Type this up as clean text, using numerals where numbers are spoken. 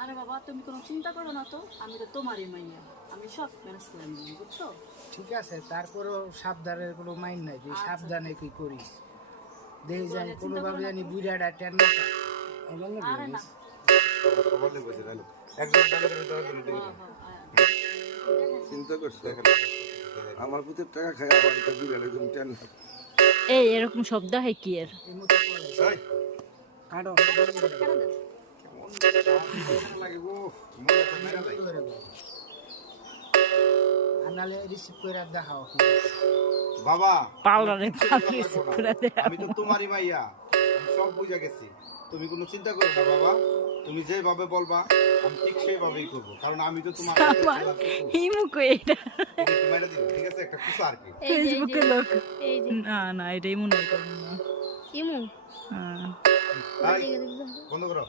আরে বাবা তুমি কোনো চিন্তা করো না তো, আমি তো তোমারই মাইয়া, আমি সব ম্যানেজ করে নিব, বুঝছো? ঠিক আছে, তারপরেও সাবধানের কোনো মাইন নাই যে সাবধানে কি করিস। দেখি যাই কোনোভাবে জানি বুড়াটা টেন না পায়। আরে না, চিন্তা করছে আমার পুতের টাকা খায় আবার এটা বিড়ালে তুমি টেন না। এই এরকম শব্দ হয় কি এর? এই মতো করে। কাটো, লাগে গো, মনে তো মেরা যায়। আর নাহলে রিসিভ করে দেখাও। বাবা পার্লারে পাবলিশ করে দেয়। আমি তো তোমারই মাইয়া, আমি সব বুঝে গেছি। তুমি কোনো চিন্তা করো না বাবা, তুমি যেভাবে বলবা আমি ঠিক সেইভাবেই করবো, কারণ আমি তো তোমার হিমু কই এটা? তোমার দিব, ঠিক আছে? একটা কুসা আর কি। ফেসবুকে লোক এই যে না না এটাই মনে হয় করবো না। ইমু হ্যাঁ। এই, বন্ধ করো।